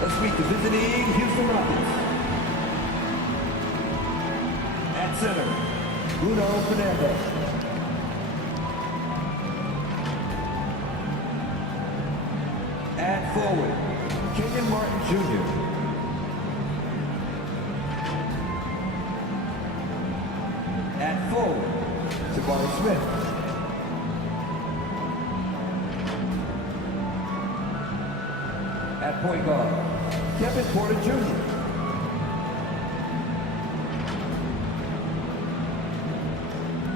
Let's meet the visiting Houston Rockets. At center, Bruno Fernandez. At forward, Kenyon Martin Jr. At forward, Jabari Smith. At point guard, Kevin Porter Jr.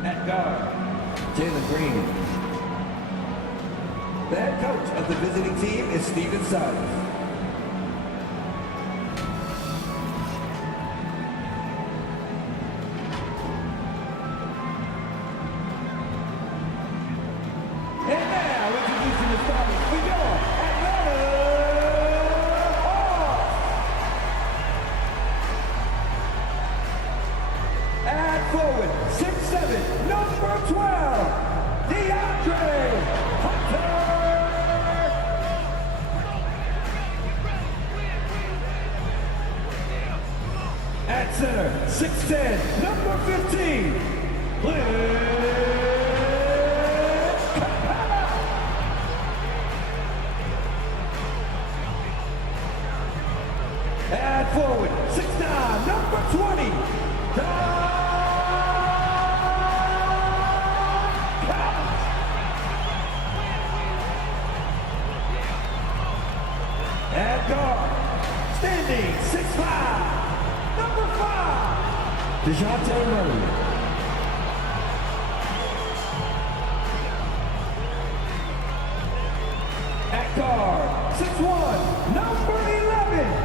At guard, Jalen Green. The head coach of the visiting team is Stephen Silas. And now, introducing the starters for your Atlanta Hawks. At forward, 6'7", number 12, DeAndre Hunter. At center, 6'10", number 15, Clint. At forward, 6'9", number 20, Don Collins. At guard, standing 6'5", number 5, DeJounte Murray. At guard, 6'1", number 11,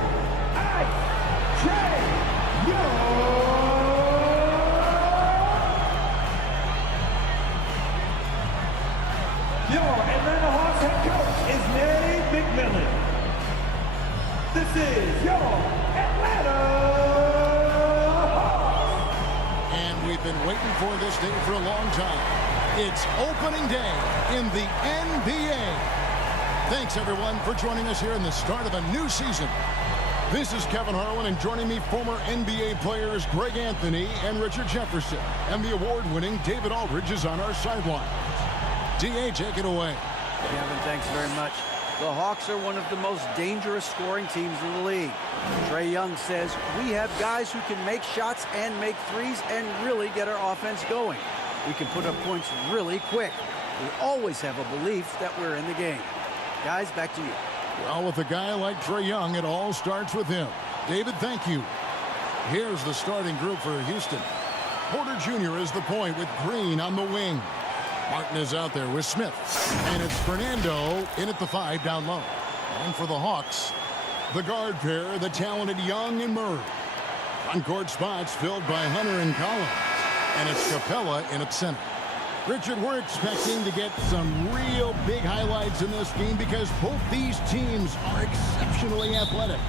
Your Atlanta Hawks head coach is Nate McMillan. This is your Atlanta Hawks. And we've been waiting for this day for a long time. It's opening day in the NBA. Thanks, everyone, for joining us here in the start of a new season. This is Kevin Harlan, and joining me, former NBA players Greg Anthony and Richard Jefferson. And the award-winning David Aldridge is on our sideline. D.A., take it away. Kevin, thanks very much. The Hawks are one of the most dangerous scoring teams in the league. Trae Young says, we have guys who can make shots and make threes and really get our offense going. We can put up points really quick. We always have a belief that we're in the game. Guys, back to you. Well, with a guy like Trae Young, it all starts with him. David, thank you. Here's the starting group for Houston. Porter Jr. is the point with Green on the wing. Martin is out there with Smith. And it's Fernando in at the 5 down low. And for the Hawks, the guard pair, the talented Young and Murray. On-court spots filled by Hunter and Collins. And it's Capella in at center. Richard, we're expecting to get some real big highlights in this game because both these teams are exceptionally athletic.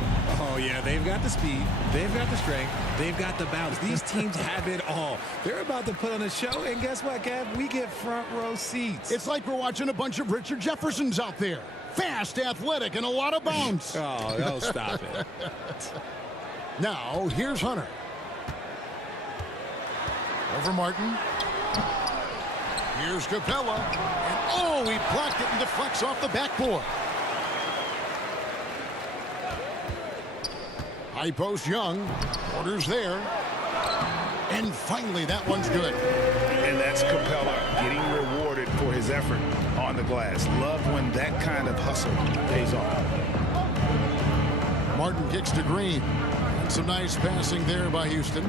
Oh, yeah, they've got the speed, they've got the strength, they've got the bounce. These teams have it all. They're about to put on a show, and guess what, Kev? We get front row seats. It's like we're watching a bunch of Richard Jeffersons out there. Fast, athletic, and a lot of bounce. Oh, stop it. Now, here's Hunter. Over Martin. Here's Capella. And oh, he blocked it and deflects off the backboard. High post Young. Porter's there. And finally, that one's good. And that's Capella getting rewarded for his effort on the glass. Love when that kind of hustle pays off. Martin kicks to Green. Some nice passing there by Houston.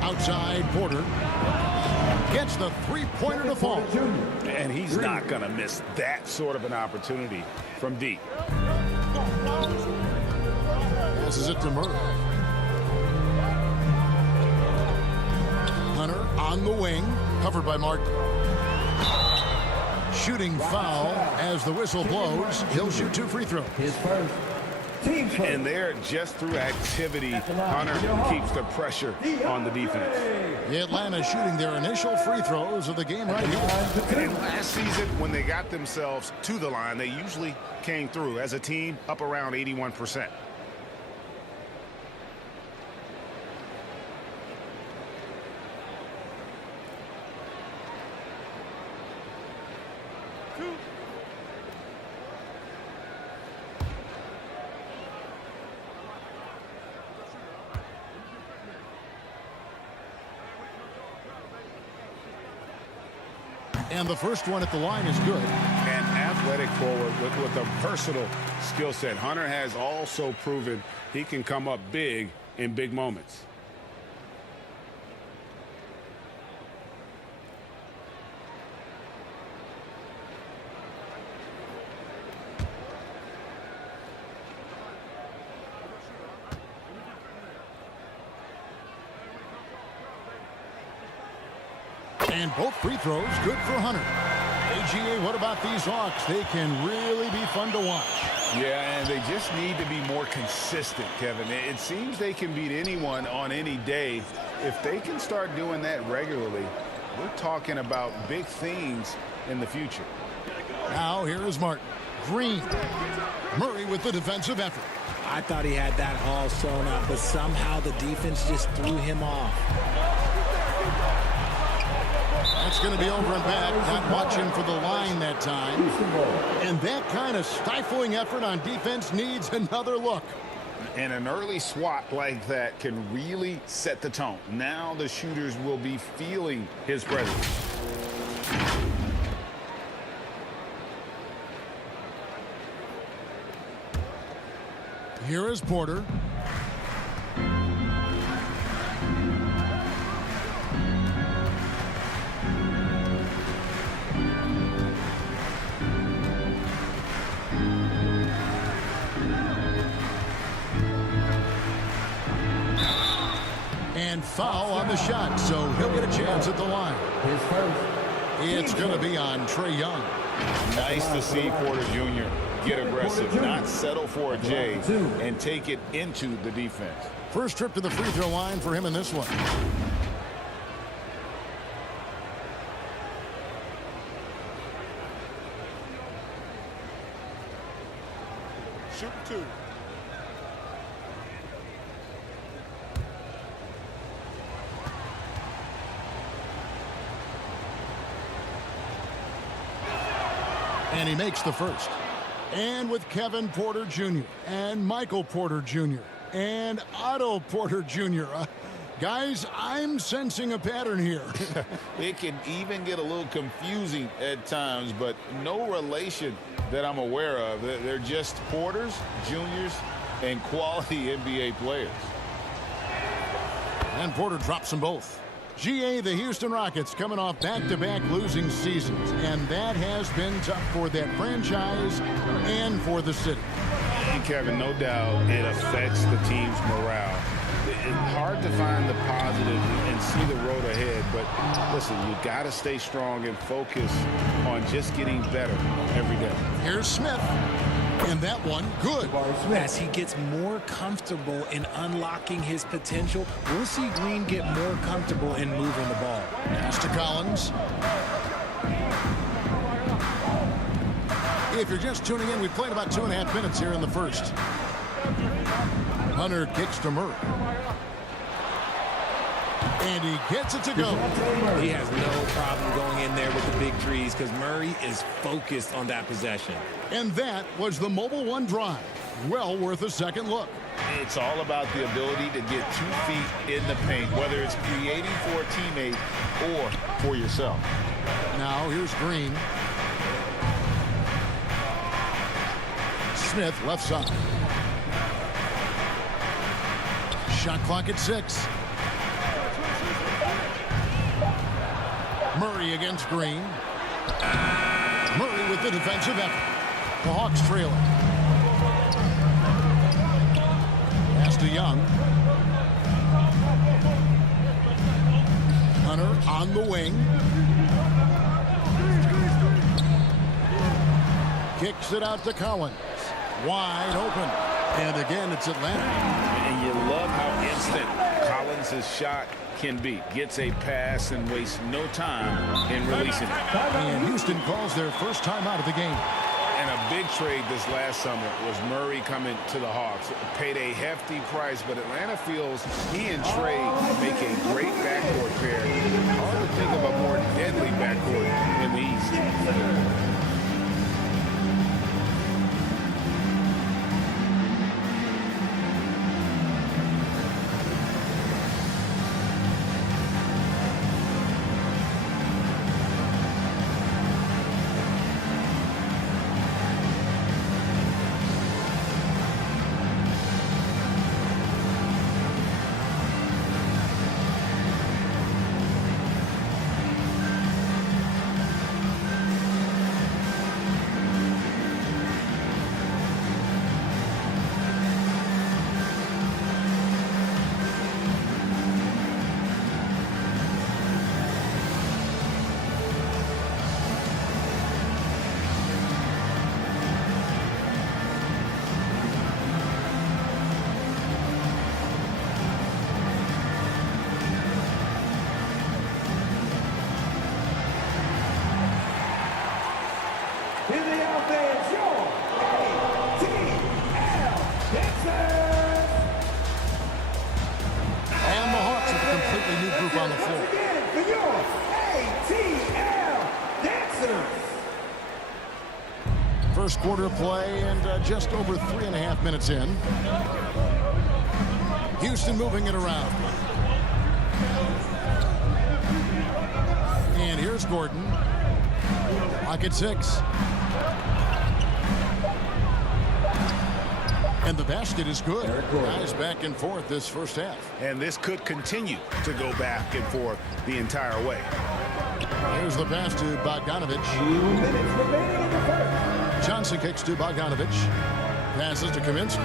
Outside, Porter gets the three-pointer to fall. And he's not going to miss that sort of an opportunity from deep. Passes it to Murray. Hunter on the wing, covered by Martin. Shooting foul as the whistle blows. He'll shoot 2 free throws. His first, Team first. And there, just through activity, Hunter keeps the pressure on the defense. Atlanta shooting their initial free throws of the game right here. And last season, when they got themselves to the line, they usually came through as a team up around 81%. And the first one at the line is good. An athletic forward with a versatile skill set. Hunter has also proven he can come up big in big moments. And both free throws good for Hunter. AGA, what about these Hawks? They can really be fun to watch. Yeah, and they just need to be more consistent, Kevin. It seems they can beat anyone on any day. If they can start doing that regularly, we're talking about big things in the future. Now here is Martin. Green. Murray with the defensive effort. I thought he had that all sewn up, but somehow the defense just threw him off. That's going to be over and back. Not watching for the line that time. And that kind of stifling effort on defense needs another look. And an early swat like that can really set the tone. Now the shooters will be feeling his presence. Here is Porter. And foul on the shot, so he'll get a chance at the line. His first. It's going to be on Trae Young. Nice to see Porter Jr. get aggressive, not settle for a J, and take it into the defense. First trip to the free throw line for him in this one. Shoot two. And he makes the first. And with Kevin Porter Jr. and Michael Porter Jr. and Otto Porter Jr. Guys, I'm sensing a pattern here. It can even get a little confusing at times, but no relation that I'm aware of. They're just Porters, Juniors, and quality NBA players. And Porter drops them both. GA, the Houston Rockets coming off back-to-back losing seasons, and that has been tough for that franchise and for the city. And Kevin, no doubt it affects the team's morale. It's hard to find the positive and see the road ahead, but listen, you got to stay strong and focus on just getting better every day. Here's Smith. And that one, good. As he gets more comfortable in unlocking his potential, we'll see Green get more comfortable in moving the ball. Pass to Collins. If you're just tuning in, we played about 2.5 minutes here in the first. Hunter kicks to Murray. And he gets it to go. He has no problem going in there with the big threes because Murray is focused on that possession. And that was the Mobile One drive. Well worth a second look. It's all about the ability to get 2 feet in the paint, whether it's creating for a teammate or for yourself. Now here's Green. Smith left side. Shot clock at 6. Murray against Green. Murray with the defensive effort. The Hawks trailing. Pass to Young. Hunter on the wing. Kicks it out to Collins. Wide open. And again, it's Atlanta. And you love how instant Collins' shot can be. Gets a pass and wastes no time in releasing it. And Houston calls their first time out of the game. And a big trade this last summer was Murray coming to the Hawks. Paid a hefty price, but Atlanta feels he and Trey make a great backcourt pair. Hard to think of a more deadly backcourt in the East. In the offense, your ATL Dancers. And the Hawks with a completely new group on the floor. Once again, for your ATL Dancers. First quarter of play and just over 3.5 minutes in. Houston moving it around. And here's Gordon. Lock at 6. And the basket is good. Guys back and forth this first half. And this could continue to go back and forth the entire way. Here's the pass to Bogdanovich. 2 minutes remaining in the first. Johnson kicks to Bogdanovich. Passes to Kaminsky.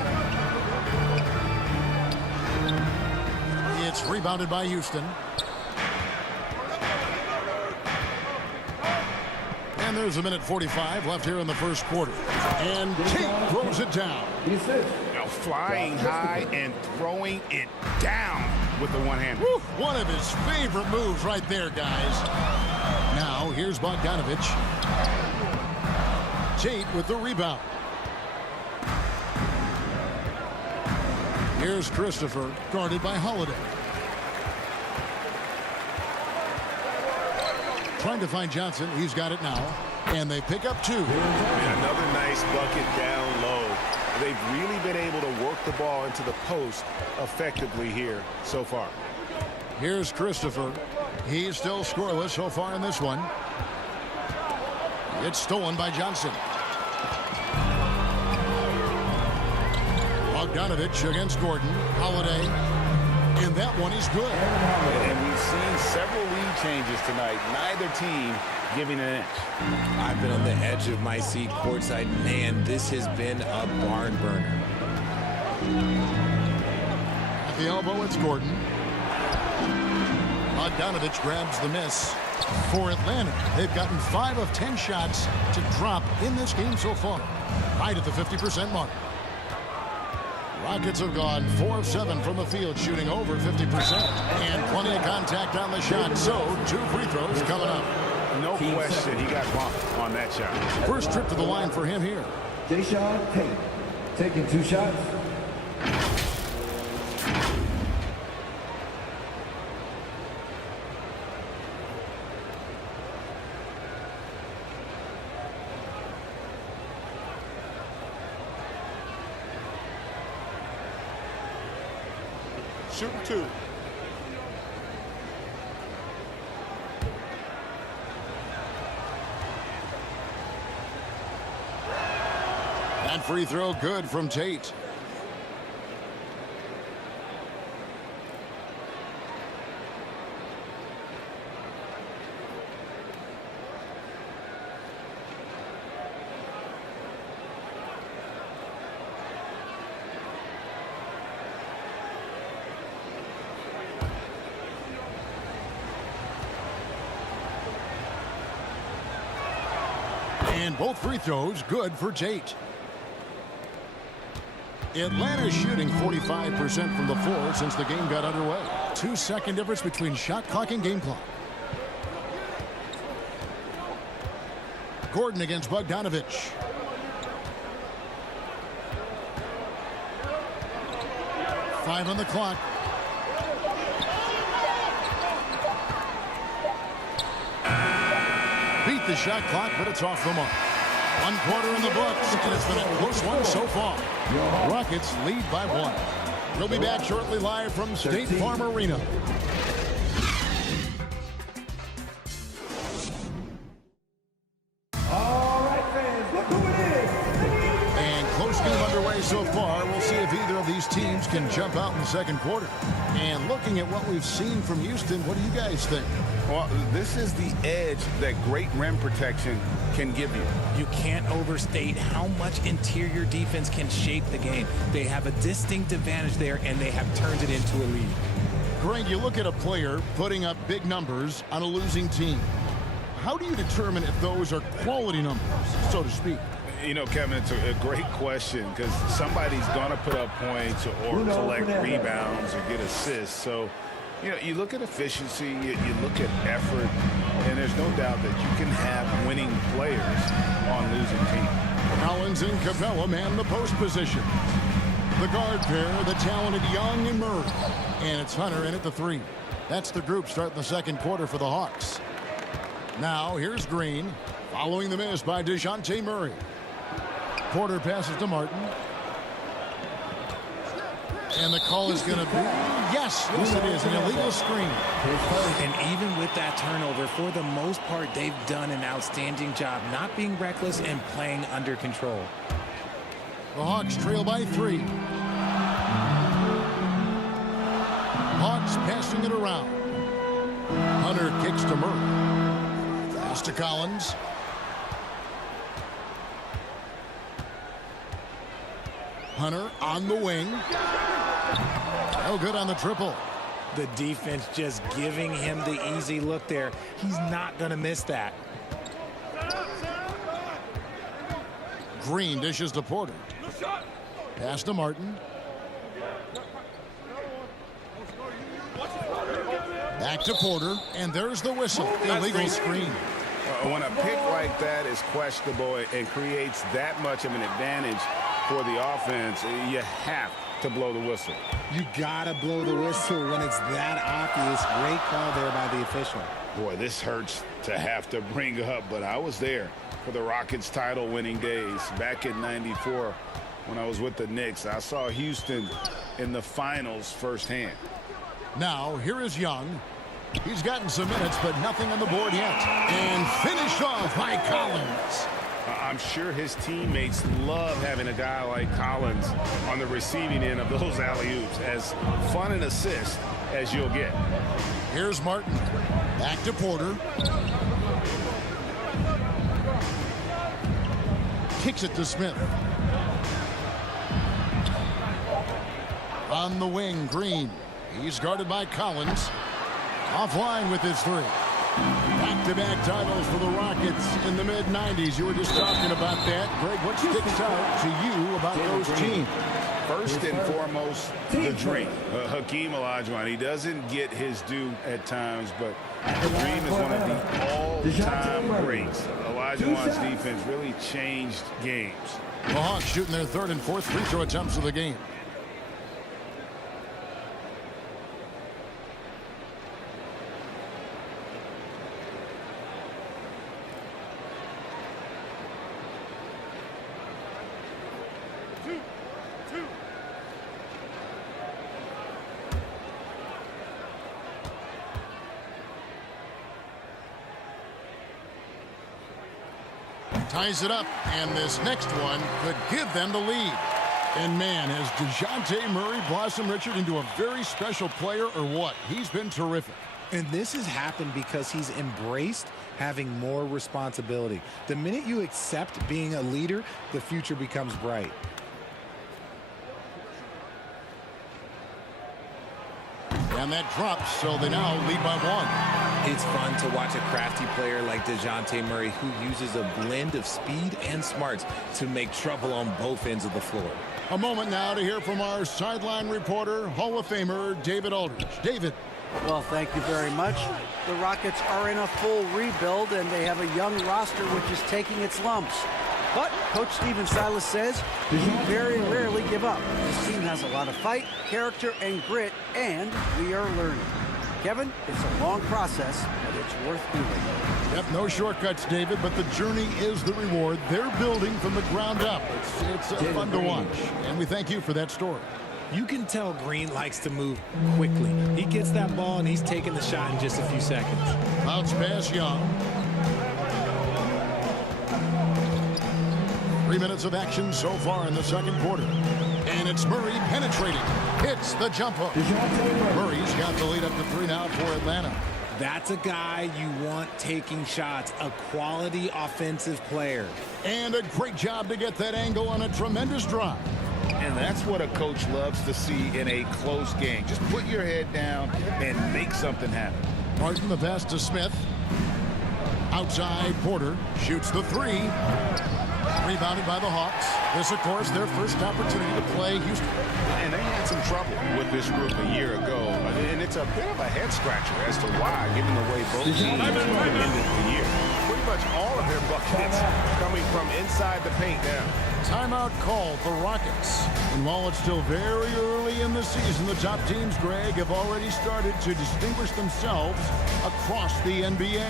It's rebounded by Houston. And there's a minute 45 left here in the first quarter. And Tate throws it down. Now flying high and throwing it down with the one-hander. One of his favorite moves right there, guys. Now here's Bogdanovich. Tate with the rebound. Here's Christopher, guarded by Holiday. Trying to find Johnson. He's got it now. And they pick up 2. And another nice bucket down low. They've really been able to work the ball into the post effectively here so far. Here's Christopher. He's still scoreless so far in this one. It's stolen by Johnson. Bogdanovich against Gordon. Holiday. And that one is good. And we've seen several lead changes tonight. Neither team giving an inch. I've been on the edge of my seat courtside. Man, this has been a barn burner. At the elbow, it's Gordon. Bogdanovich grabs the miss. For Atlanta, they've gotten 5 of 10 shots to drop in this game so far. Right at the 50% mark. Rockets have gone 4 of 7 from the field, shooting over 50%. And plenty of contact on the shot. So, 2 free throws coming up. No question he got bumped on that shot. First trip to the line for him here. Jayshawn Tate taking 2 shots. Shooting 2. That free throw good from Tate. And both free throws good for Tate. Atlanta's shooting 45% from the floor since the game got underway. 2-second difference between shot clock and game clock. Gordon against Bogdanovich. Five on the clock. Beat the shot clock, but it's off the mark. 1 quarter in the books, and it's been a close one so far. Rockets lead by 1. We'll be back shortly live from State Farm Arena. All right, fans, look who it is. And close game underway so far. We'll see if either of these teams can jump out in the second quarter. And looking at what we've seen from Houston, what do you guys think? Well, this is the edge that great rim protection can give you. You can't overstate how much interior defense can shape the game. They have a distinct advantage there, and they have turned it into a lead. Greg, you look at a player putting up big numbers on a losing team. How do you determine if those are quality numbers, so to speak? You know, Kevin, it's a great question because somebody's going to put up points or collect rebounds or get assists. So, you know, you look at efficiency, you look at effort, and there's no doubt that you can have winning players on losing teams. Collins and Capella man the post position. The guard pair, the talented Young and Murray. And it's Hunter in at the 3. That's the group starting the second quarter for the Hawks. Now, here's Green, following the miss by DeJounte Murray. Porter passes to Martin. And the call is going to be, yes, it is, an illegal screen. And even with that turnover, for the most part, they've done an outstanding job not being reckless and playing under control. The Hawks trail by 3. Hawks passing it around. Hunter kicks to Murray. Pass to Collins. Hunter on the wing. No good on the triple. The defense just giving him the easy look there. He's not going to miss that. Green dishes to Porter. Pass to Martin. Back to Porter, and there's the whistle. Illegal screen. When a pick like that is questionable and creates that much of an advantage for the offense, you have to blow the whistle. You gotta blow the whistle when it's that obvious. Great call there by the official. Boy, this hurts to have to bring up, but I was there for the Rockets title winning days back in '94 when I was with the Knicks. I saw Houston in the finals firsthand. Now here is Young. He's gotten some minutes, but nothing on the board yet. And finished off by Collins. I'm sure his teammates love having a guy like Collins on the receiving end of those alley-oops. As fun an assist as you'll get. Here's Martin. Back to Porter. Kicks it to Smith. On the wing, Green. He's guarded by Collins. Offline with his 3. Back-to-back titles for the Rockets in the mid-90s. You were just talking about that. Greg, what sticks out to you about those teams? First and foremost, the dream. Hakeem Olajuwon, he doesn't get his due at times, but the dream is one of the all-time greats. Olajuwon's defense really changed games. The Hawks shooting their 3rd and 4th free throw attempts of the game. Ties it up, and this next one could give them the lead. And man, has DeJounte Murray blossomed, Richard, into a very special player, or what? He's been terrific. And this has happened because he's embraced having more responsibility. The minute you accept being a leader, the future becomes bright. And that drops, so they now lead by 1. It's fun to watch a crafty player like DeJounte Murray who uses a blend of speed and smarts to make trouble on both ends of the floor. A moment now to hear from our sideline reporter, Hall of Famer David Aldridge. David. Well, thank you very much. The Rockets are in a full rebuild, and they have a young roster which is taking its lumps. But Coach Stephen Silas says we very rarely give up. This team has a lot of fight, character, and grit, and we are learning. Kevin, it's a long process, but it's worth doing. Yep, no shortcuts, David, but the journey is the reward. They're building from the ground up. It's fun to watch, and we thank you for that story. You can tell Green likes to move quickly. He gets that ball, and he's taking the shot in just a few seconds. Bounce pass, Young. 3 minutes of action so far in the second quarter. And it's Murray penetrating. Hits the jumper. Murray's got the lead up to 3 now for Atlanta. That's a guy you want taking shots, a quality offensive player. And a great job to get that angle on a tremendous drive. And that's what a coach loves to see in a close game. Just put your head down and make something happen. Martin, the pass to Smith. Outside, Porter shoots the 3. Rebounded by the Hawks. This, of course, their first opportunity to play Houston. And they had some trouble with this group a year ago. And it's a bit of a head-scratcher as to why, given the way both teams ended the year. Pretty much all of their buckets coming from inside the paint now. Timeout call for Rockets. And while it's still very early in the season, the top teams, Greg, have already started to distinguish themselves across the NBA.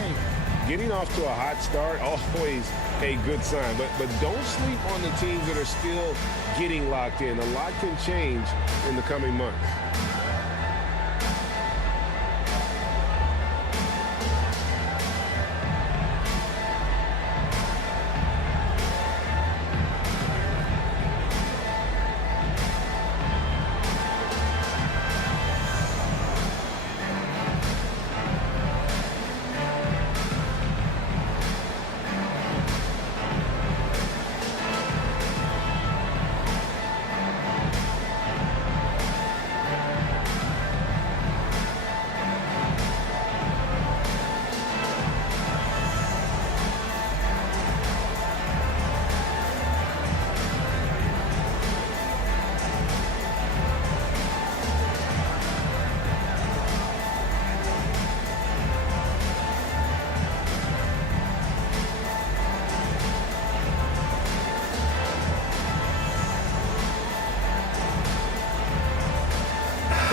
Getting off to a hot start, always a good sign. But don't sleep on the teams that are still getting locked in. A lot can change in the coming months.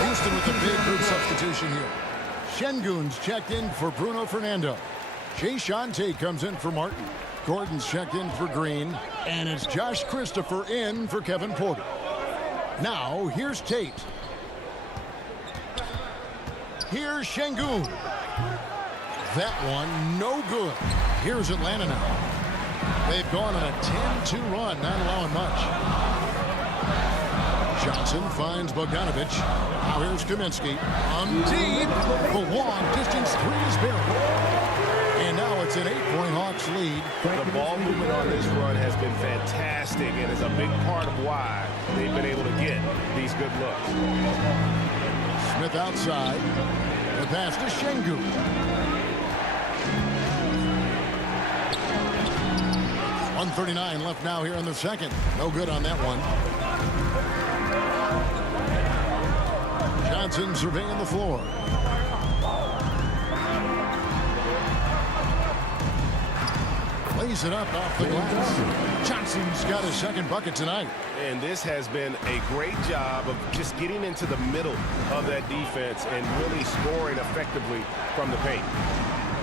Houston with a big group substitution here. Şengün's checked in for Bruno Fernando. Jae'Sean Tate comes in for Martin. Gordon's checked in for Green. And it's Josh Christopher in for Kevin Porter. Now, here's Tate. Here's Şengün. That one, no good. Here's Atlanta now. They've gone on a 10-2 run, not allowing much. Johnson finds Bogdanovic. Now here's Kaminsky. Deep. The long-distance 3 is buried. And now it's an 8-point Hawks lead. The ball movement on this run has been fantastic and is a big part of why they've been able to get these good looks. Smith outside. The pass to Şengün. .139 left now here in the second. No good on that one. Johnson surveying the floor. Lays it up off the glass. Johnson's got his second bucket tonight. And this has been a great job of just getting into the middle of that defense and really scoring effectively from the paint.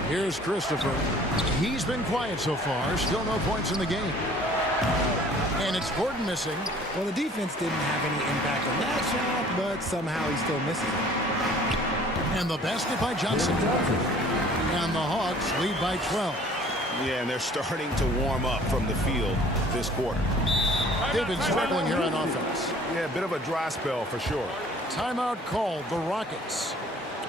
Here's Christopher. He's been quiet so far. Still no points in the game. And it's Gordon missing. Well, the defense didn't have any impact on that shot, but somehow he still misses it. And the basket by Johnson. And the Hawks lead by 12. Yeah, and they're starting to warm up from the field this quarter. They've been struggling here on offense. Yeah, a bit of a dry spell for sure. Timeout called the Rockets.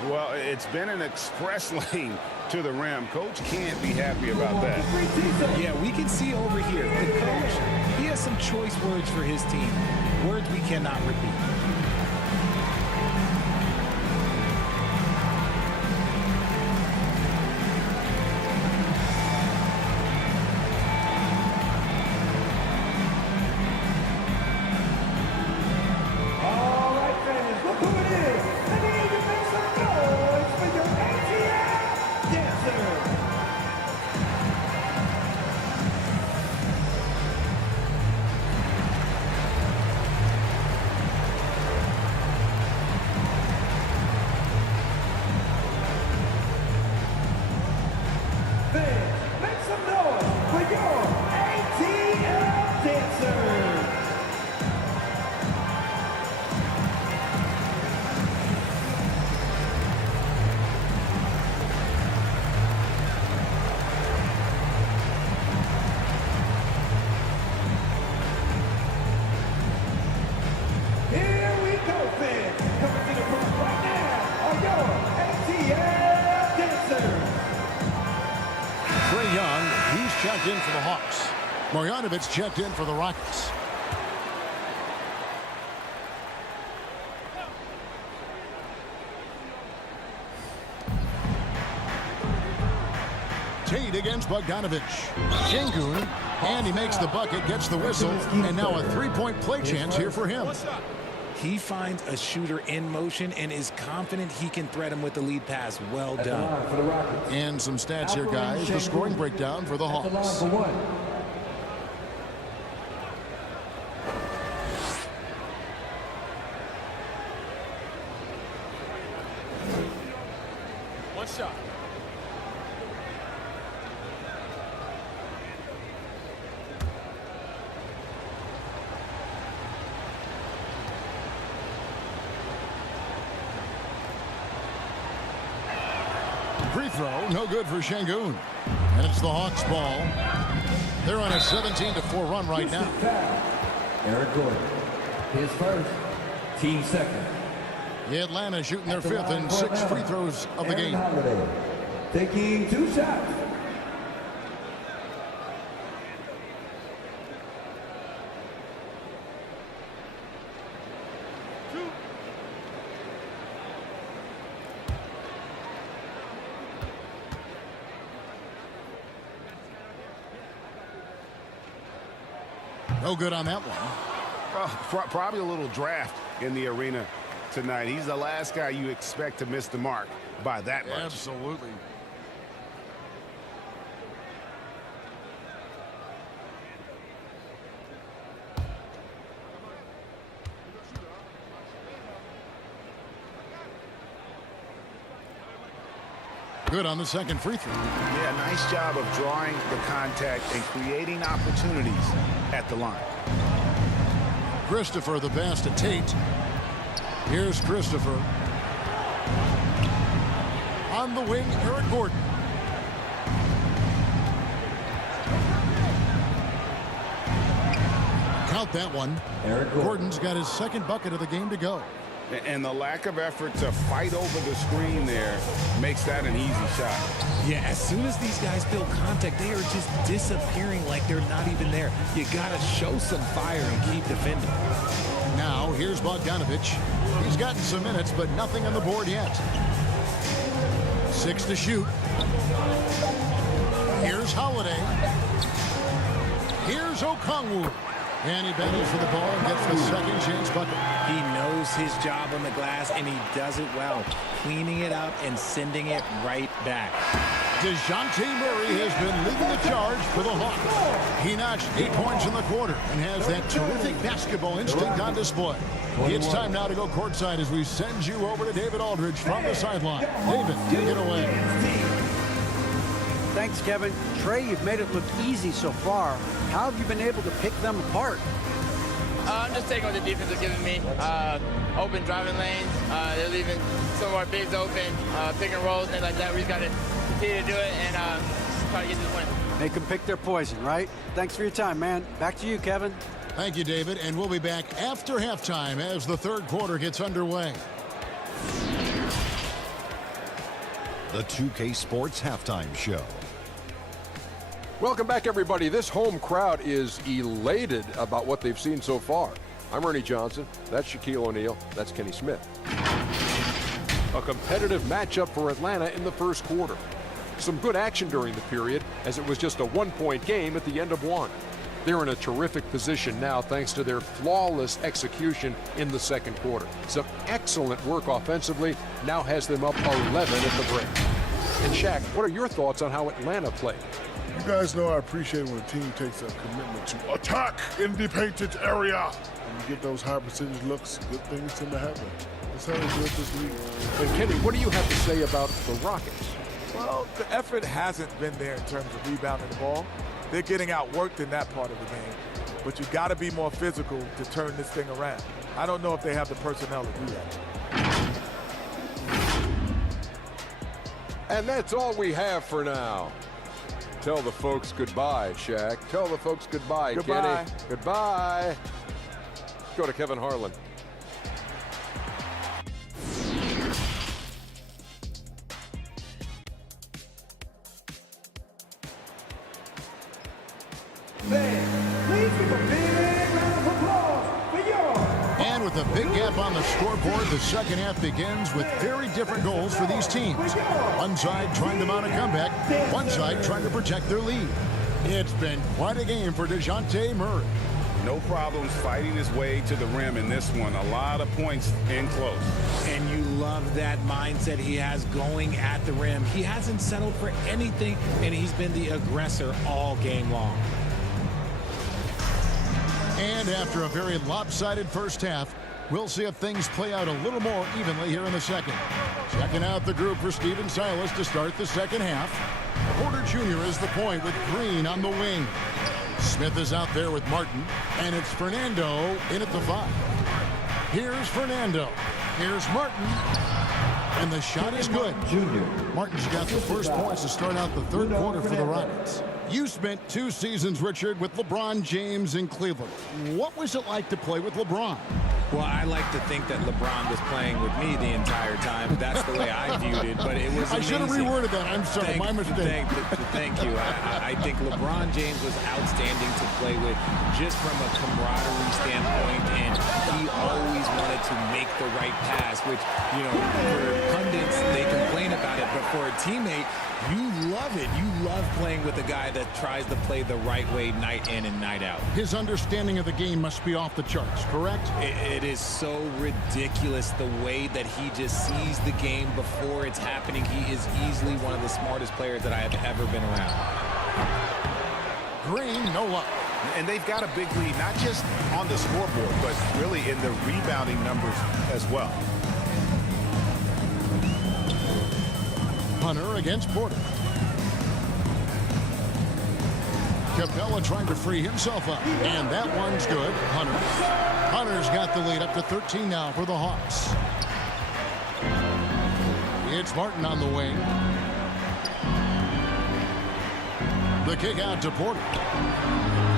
Well, it's been an express lane to the rim. Coach can't be happy about that. Yeah, we can see over here, the coach, he has some choice words for his team. Words we cannot repeat. Hawks. Marjanovic checked in for the Rockets. Tate against Bogdanovic. Şengün, and he makes the bucket, gets the whistle, and now a three-point play chance here for him. He finds a shooter in motion and is confident he can threat him with the lead pass. Well done. And some stats here, guys. The scoring breakdown for the Hawks. One shot. Free throw, no good for Şengün. And it's the Hawks' ball. They're on a 17-4 run right now. Eric Gordon, his first, team second. Atlanta shooting their fifth and 6 free throws of the game. Holiday, taking 2 shots. No good on that one. Probably a little draft in the arena tonight. He's the last guy you expect to miss the mark by that much. Absolutely. Good on the second free throw. Yeah, nice job of drawing the contact and creating opportunities at the line. Christopher the pass to Tate. Here's Christopher. On the wing, Eric Gordon. Count that one. Eric Gordon. Gordon's got his second bucket of the game to go. And the lack of effort to fight over the screen there makes that an easy shot. Yeah, as soon as these guys build contact, they are just disappearing like they're not even there. You got to show some fire and keep defending. Now, here's Bogdanovic. He's gotten some minutes, but nothing on the board yet. 6 to shoot. Here's Holiday. Here's Okongwu. And he battles for the ball and gets the second chance bucket. He knows his job on the glass, and he does it well, cleaning it up and sending it right back. DeJounte Murray has been leading the charge for the Hawks. He notched 8 points in the quarter and has that terrific basketball instinct on display. It's time now to go courtside as we send you over to David Aldridge from the sideline. David, take it away. Thanks, Kevin. Trey, you've made it look easy so far. How have you been able to pick them apart? I'm just taking what the defense is giving me. Open driving lanes. They're leaving some of our bigs open, pick and rolls, things like that. We just got to continue to do it and try to get this win. Make them pick their poison, right? Thanks for your time, man. Back to you, Kevin. Thank you, David. And we'll be back after halftime as the third quarter gets underway. The 2K Sports Halftime Show. Welcome back, everybody. This home crowd is elated about what they've seen so far. I'm Ernie Johnson. That's Shaquille O'Neal. That's Kenny Smith. A competitive matchup for Atlanta in the first quarter. Some good action during the period, as it was just a one-point game at the end of one. They're in a terrific position now thanks to their flawless execution in the second quarter. Some excellent work offensively now has them up 11 at the break. And Shaq, what are your thoughts on how Atlanta played? You guys know I appreciate when a team takes a commitment to attack in the painted area. When you get those high percentage looks, good things tend to happen. That's how they do it this league. And Kenny, what do you have to say about the Rockets? Well, the effort hasn't been there in terms of rebounding the ball. They're getting outworked in that part of the game. But you got to be more physical to turn this thing around. I don't know if they have the personnel to do that. And that's all we have for now. Tell the folks goodbye, Shaq. Tell the folks goodbye, Goodbye. Kenny. Goodbye. Go to Kevin Harlan. And with a big gap on the scoreboard, the second half begins with very different goals for these teams. One side trying to mount a comeback, one side trying to protect their lead. It's been quite a game for DeJounte Murray. No problems fighting his way to the rim in this one. A lot of points in close. And you love that mindset he has going at the rim. He hasn't settled for anything, and he's been the aggressor all game long. And after a very lopsided first half, we'll see if things play out a little more evenly here in the second. Checking out the group for Stephen Silas to start the second half. Porter Jr. is the point with Green on the wing. Smith is out there with Martin, and it's Fernando in at the 5. Here's Fernando. Here's Martin. And the shot is good. Martin's got the first points to start out the third quarter for the Rockets. You spent 2 seasons, Richard, with LeBron James in Cleveland. What was it like to play with LeBron? Well, I like to think that LeBron was playing with me the entire time. That's the way I viewed it, but it was amazing. I should have reworded that. I'm sorry, my mistake. Thank you. I think LeBron James was outstanding to play with just from a camaraderie standpoint, and he always wanted to make the right pass, which, you know, for pundits, they complain about it, but for a teammate, you love it. You love playing with a guy that tries to play the right way night in and night out. His understanding of the game must be off the charts, correct? It is so ridiculous the way that he just sees the game before it's happening. He is easily one of the smartest players that I have ever been around. Green, no luck. And they've got a big lead, not just on the scoreboard, but really in the rebounding numbers as well. Hunter against Porter. Capella trying to free himself up. And that one's good. Hunter's got the lead up to 13 now for the Hawks. It's Martin on the wing. The kick out to Porter.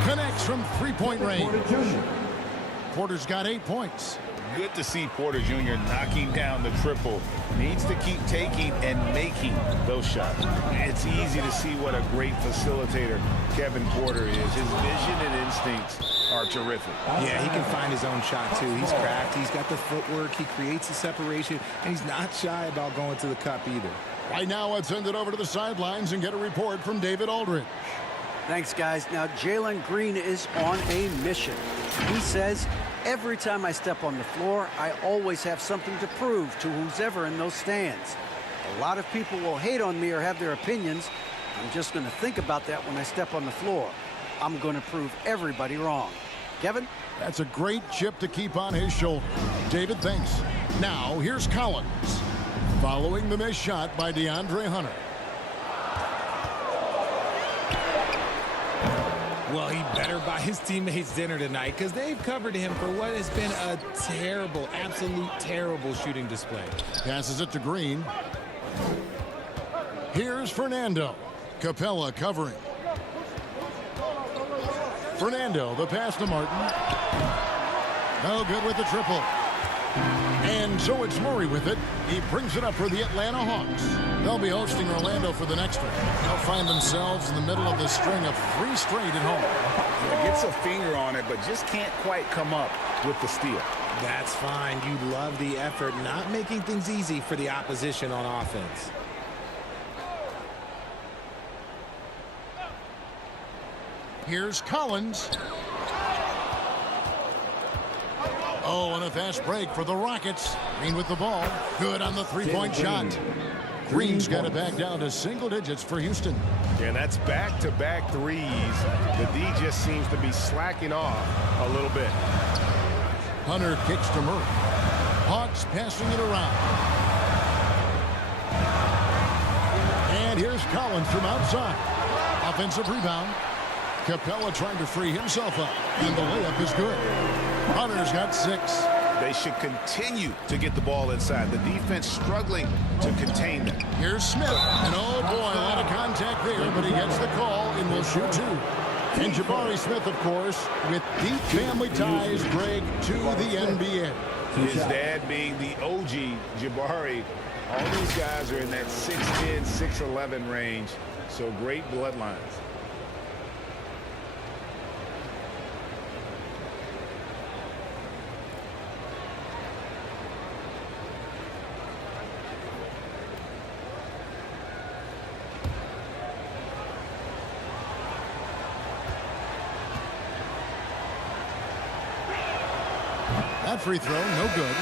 Connects from three-point range. Porter's got 8 points. Good to see Porter Jr. knocking down the triple. Needs to keep taking and making those shots. It's easy to see what a great facilitator Kevin Porter is. His vision and instincts are terrific. Yeah, he can find his own shot, too. He's cracked. He's got the footwork. He creates the separation, and he's not shy about going to the cup either. Right now, let's send it over to the sidelines and get a report from David Aldridge. Thanks, guys. Now, Jalen Green is on a mission. He says, every time I step on the floor, I always have something to prove to who's ever in those stands. A lot of people will hate on me or have their opinions. I'm just going to think about that when I step on the floor. I'm going to prove everybody wrong. Kevin? That's a great chip to keep on his shoulder. David, thanks. Now, here's Collins. Following the missed shot by DeAndre Hunter. Well, he better buy his teammates dinner tonight because they've covered him for what has been a terrible, absolute terrible shooting display. Passes it to Green. Here's Fernando. Capella covering. Fernando, the pass to Martin. No good with the triple. And so it's Murray with it. He brings it up for the Atlanta Hawks. They'll be hosting Orlando for the next one. They'll find themselves in the middle of this string of 3 straight at home. He gets a finger on it, but just can't quite come up with the steal. That's fine. You love the effort, not making things easy for the opposition on offense. Here's Collins. Oh, and a fast break for the Rockets. Green with the ball. Good on the 3-point shot. Green's got it back down to single digits for Houston. Yeah, that's back-to-back threes. The D just seems to be slacking off a little bit. Hunter kicks to Murray. Hawks passing it around. And here's Collins from outside. Offensive rebound. Capella trying to free himself up. And the layup is good. Hunter's got 6. They should continue to get the ball inside. The defense struggling to contain them. Here's Smith. And oh boy, a lot of contact there, but he gets the call and will shoot 2. And Jabari Smith, of course, with deep family ties, Greg, to the NBA. His dad being the OG Jabari. All these guys are in that 6'10", 6'11" range. So great bloodlines. free throw, no good.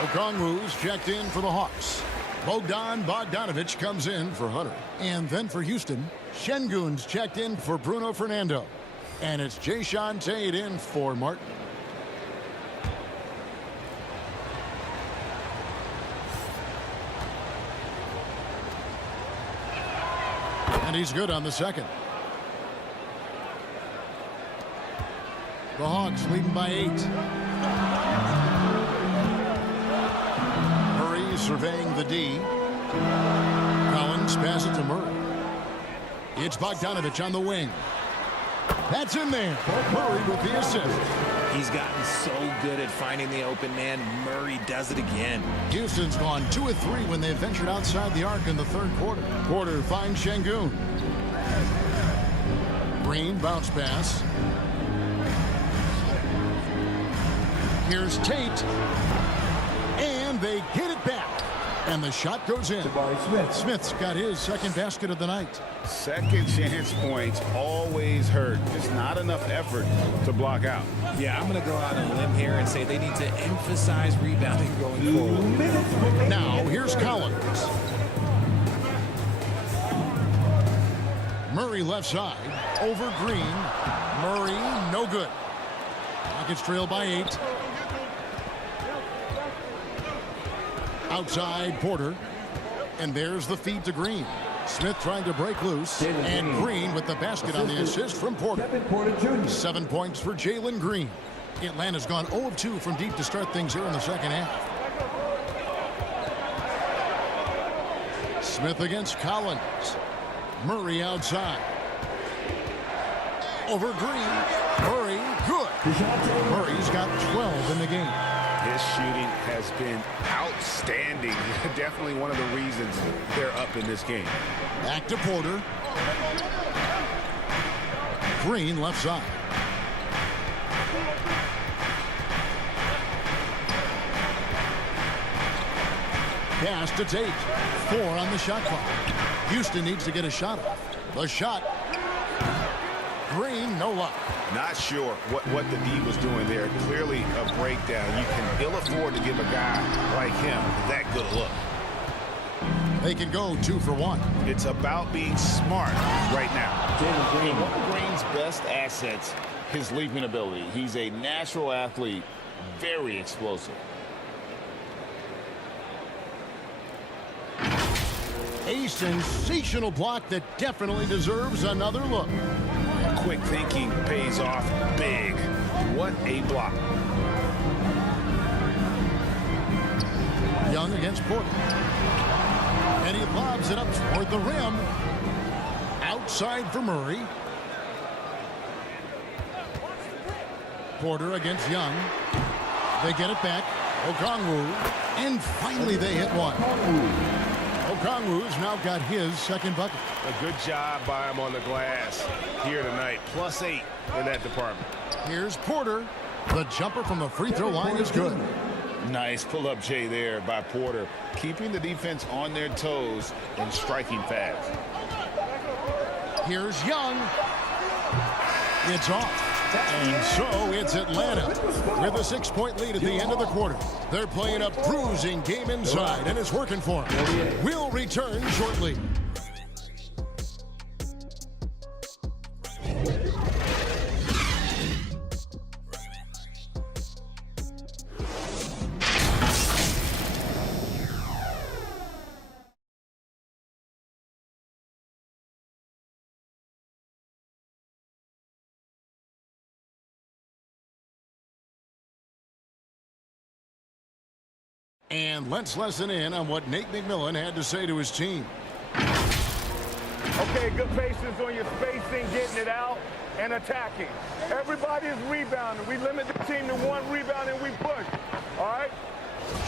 Okongwu's checked in for the Hawks. Bogdanovich comes in for Hunter. And then for Houston, Şengün's checked in for Bruno Fernando. And it's Jae'Sean Tate in for Martin. And he's good on the second. The Hawks leading by 8. Murray surveying the D. Collins pass it to Murray. It's Bogdanovich on the wing. That's in there. Murray with the assist. He's gotten so good at finding the open man. Murray does it again. Houston's gone 2 of 3 when they ventured outside the arc in the third quarter. Porter finds Şengün. Green bounce pass. Here's Tate. And they get it back. And the shot goes in. Smith's got his second basket of the night. Second chance points always hurt. Just not enough effort to block out. Yeah, I'm going to go out on a limb here and say they need to emphasize rebounding going forward. Now, here's Collins. Murray left side. Over Green. Murray, no good. Rockets trail by 8. Outside Porter. And there's the feed to Green. Smith trying to break loose. And Green with the basket on the assist from Porter. 7 points for Jalen Green. Atlanta's gone 0 of 2 from deep to start things here in the second half. Smith against Collins. Murray outside. Over Green. Murray, good. Murray's got 12 in the game. His shooting has been outstanding. Definitely one of the reasons they're up in this game. Back to Porter. Green left side. Pass to Tate. 4 on the shot clock. Houston needs to get a shot off. The shot. Green, no luck. Not sure what the D was doing there. Clearly a breakdown. You can ill afford to give a guy like him that good a look. They can go 2 for 1. It's about being smart right now. One of Green's best assets, his leaping ability. He's a natural athlete, very explosive. A sensational block that definitely deserves another look. Quick thinking pays off big. What a block. Young against Porter. And he lobs it up toward the rim. Outside for Murray. Porter against Young. They get it back. Okongwu. And finally they hit one. Okongwu's now got his second bucket. A good job by him on the glass here tonight. +8 in that department. Here's Porter. The jumper from the free throw line is good. Nice pull-up J there by Porter, keeping the defense on their toes and striking fast. Here's Young. It's off. And so it's Atlanta with a 6-point lead at the end of the quarter. They're playing a bruising game inside, and it's working for them. We'll return shortly. And let's listen in on what Nate McMillan had to say to his team. Okay, good patience on your spacing, getting it out, and attacking. Everybody is rebounding. We limit the team to 1 rebound and we push. All right?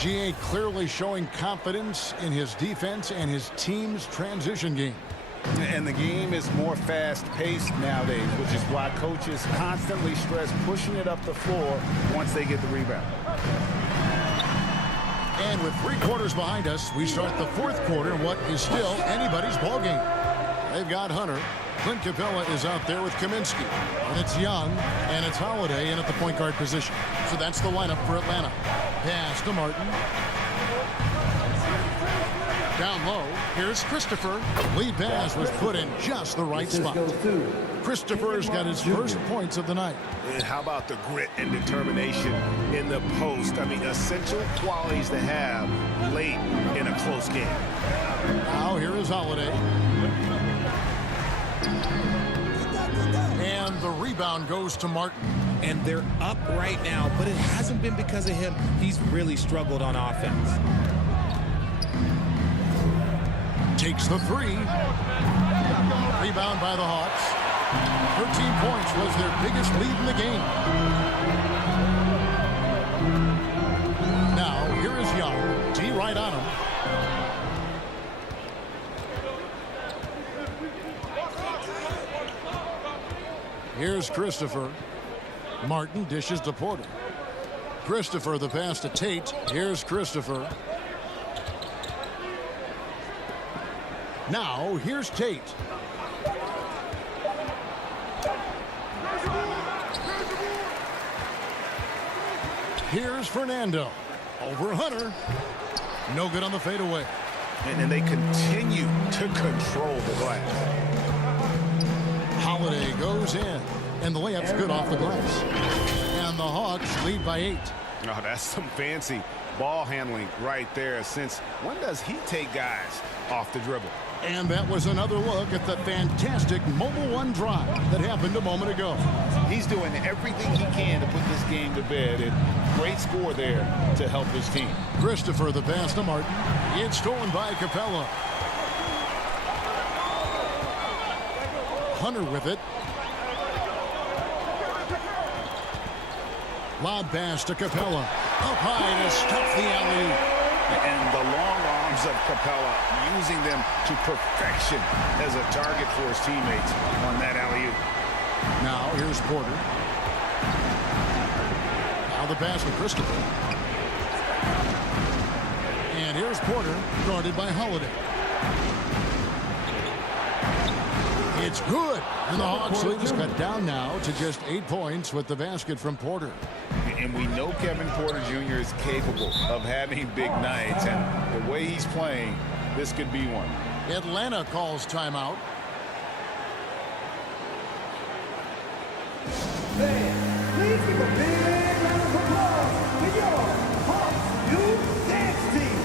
GA clearly showing confidence in his defense and his team's transition game. And the game is more fast-paced nowadays, which is why coaches constantly stress pushing it up the floor once they get the rebound. And with 3 quarters behind us, we start the 4th quarter in what is still anybody's ball game. They've got Hunter. Clint Capella is out there with Kaminsky. And it's Young, and it's Holiday in at the point guard position. So that's the lineup for Atlanta. Pass to Martin. Down low, here's Christopher. Lead pass was put in just the right spot. Christopher's got his first points of the night. And how about the grit and determination in the post? I mean, essential qualities to have late in a close game. Now here is Holiday. And the rebound goes to Martin. And they're up right now, but it hasn't been because of him. He's really struggled on offense. Takes the three. Rebound by the Hawks. 13 points was their biggest lead in the game. Now, here is Young. T right on him. Here's Christopher. Martin dishes to Porter. Christopher, the pass to Tate. Here's Christopher. Now, here's Tate. Here's Fernando. Over Hunter. No good on the fadeaway. And they continue to control the glass. Holiday goes in. And the layup's good off the glass. And the Hawks lead by 8. Oh, that's some fancy ball handling right there. Since when does he take guys off the dribble? And that was another look at the fantastic Mobile One drive that happened a moment ago. He's doing everything he can to put this game to bed, and great score there to help his team. Christopher, the pass to Martin. It's stolen by Capella. Hunter with it. Lob pass to Capella. Up high to stuff the alley-oop. And the long arms of Capella, using them to perfection as a target for his teammates on that alley-oop. Now here's Porter. Now the pass to Christopher. And here's Porter, guarded by Holiday. It's good. And the Hawks lead is cut down now to just 8 points with the basket from Porter. And we know Kevin Porter Jr. is capable of having big nights. And the way he's playing, this could be one. Atlanta calls timeout. Fans, please give a big round of applause to your Hawks Youth Dance Team.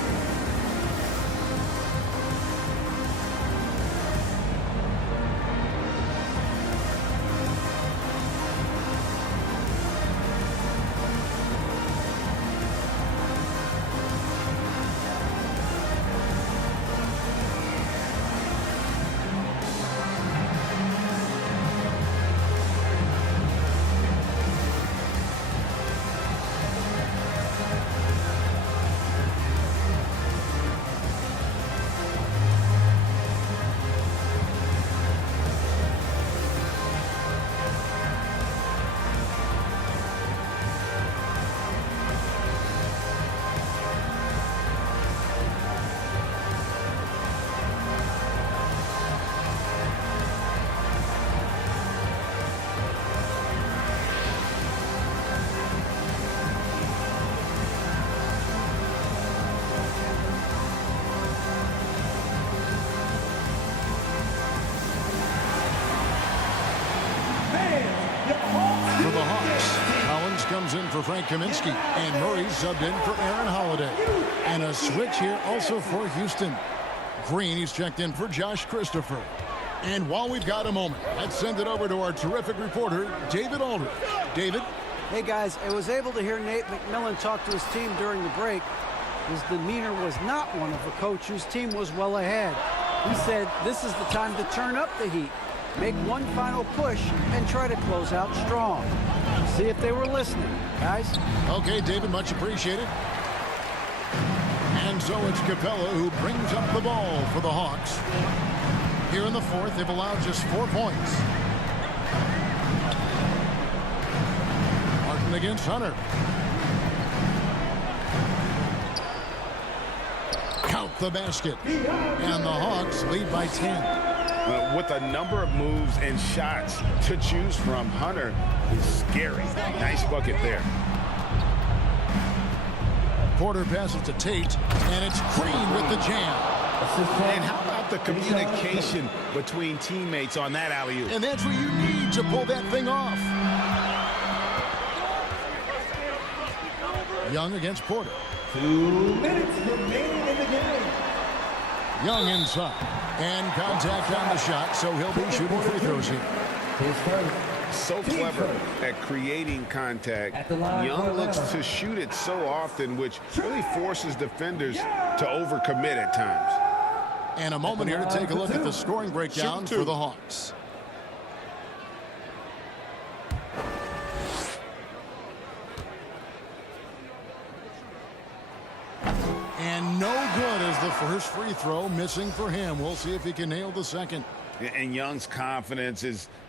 Comes in for Frank Kaminsky, and Murray subbed in for Aaron Holiday. And a switch here also for Houston. Green, he's checked in for Josh Christopher. And while we've got a moment, let's send it over to our terrific reporter, David Aldridge. David? Hey, guys, I was able to hear Nate McMillan talk to his team during the break. His demeanor was not one of a coach whose team was well ahead. He said this is the time to turn up the heat, make one final push, and try to close out strong. See if they were listening, guys. Okay, David, much appreciated. And so it's Capella who brings up the ball for the Hawks. Here in the fourth, they've allowed just 4 points. Martin against Hunter. Count the basket. And the Hawks lead by 10. With a number of moves and shots to choose from, Hunter is scary. Nice bucket there. Porter passes to Tate, and it's Green with the jam. And how about the communication between teammates on that alley-oop? And that's what you need to pull that thing off. Young against Porter. 2 minutes remaining in the game. Young inside. And contact on the shot, so he'll be shooting free throws here. His first. So clever at creating contact. Young looks to shoot it so often, which really forces defenders to overcommit at times. And a moment here to take a look at the scoring breakdown for the Hawks. And no good as the first free throw missing for him. We'll see if he can nail the second. And Young's confidence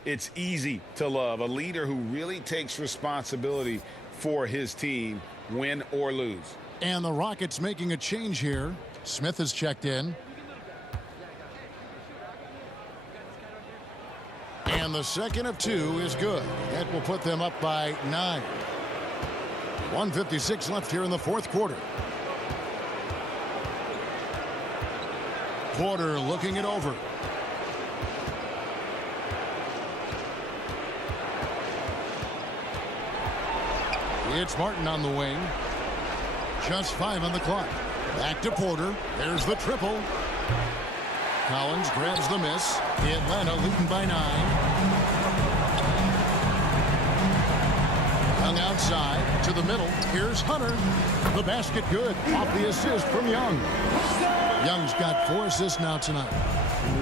it's easy to love. A leader who really takes responsibility for his team, win or lose. And the Rockets making a change here. Smith has checked in. And the second of 2 is good. That will put them up by 9. 1:56 left here in the fourth quarter. Porter looking it over. It's Martin on the wing. Just 5 on the clock. Back to Porter. There's the triple. Collins grabs the miss. Atlanta leading by 9. Young outside to the middle. Here's Hunter. The basket good. Off the assist from Young. Young's got 4 assists now tonight.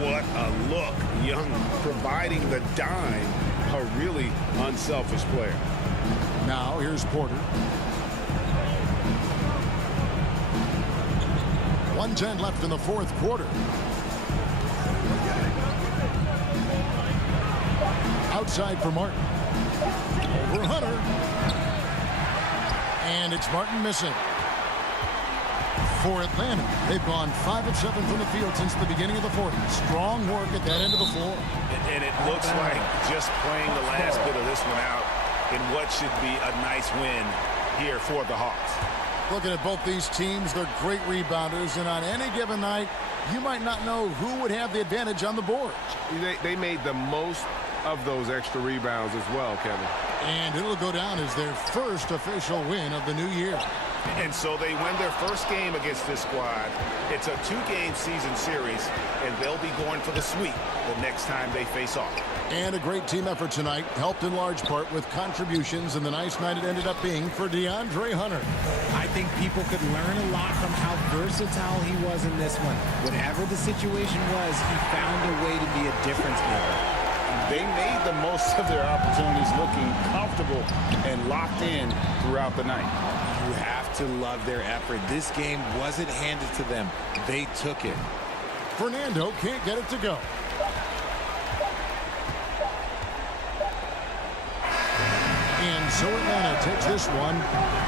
What a look. Young providing the dime. A really unselfish player. Now here's Porter. 1:10 left in the fourth quarter. Outside for Martin. Over Hunter. And it's Martin missing. For Atlanta, they've gone 5 of 7 from the field since the beginning of the fourth. Strong work at that end of the floor. And it looks like just playing the last bit of this one out in what should be a nice win here for the Hawks. Looking at both these teams, they're great rebounders, and on any given night, you might not know who would have the advantage on the board. They made the most of those extra rebounds as well, Kevin. And it'll go down as their first official win of the new year. And so they win their first game against this squad. It's a 2-game season series, and they'll be going for the sweep the next time they face off. And a great team effort tonight, helped in large part with contributions, and the nice night it ended up being for DeAndre Hunter. I think people could learn a lot from how versatile he was in this one. Whatever the situation was, he found a way to be a difference maker. They made the most of their opportunities, looking comfortable and locked in throughout the night. You have to love their effort. This game wasn't handed to them. They took it. Fernando can't get it to go. And so Atlanta takes this one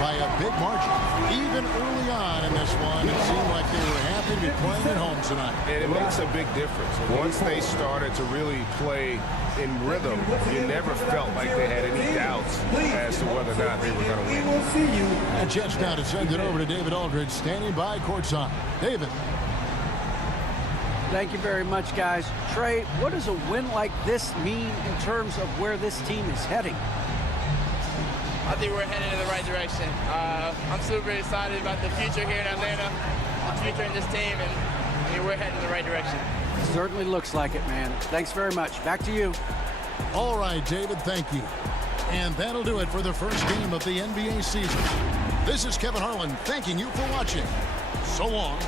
by a big margin. Even early on in this one, it seemed like they were happy to be playing at home tonight. And it makes a big difference. Once they started to really play in rhythm, you never felt like they had any doubts as to whether or not they were going to win. We will see you. And just now to send it over to David Aldridge, standing by courtside. David. Thank you very much, guys. Trey, what does a win like this mean in terms of where this team is heading? I think we're headed in the right direction. I'm super excited about the future here in Atlanta, the future in this team, and we're heading in the right direction. Certainly looks like it, man. Thanks very much. Back to you. All right, David, thank you. And that'll do it for the first game of the NBA season. This is Kevin Harlan thanking you for watching. So long.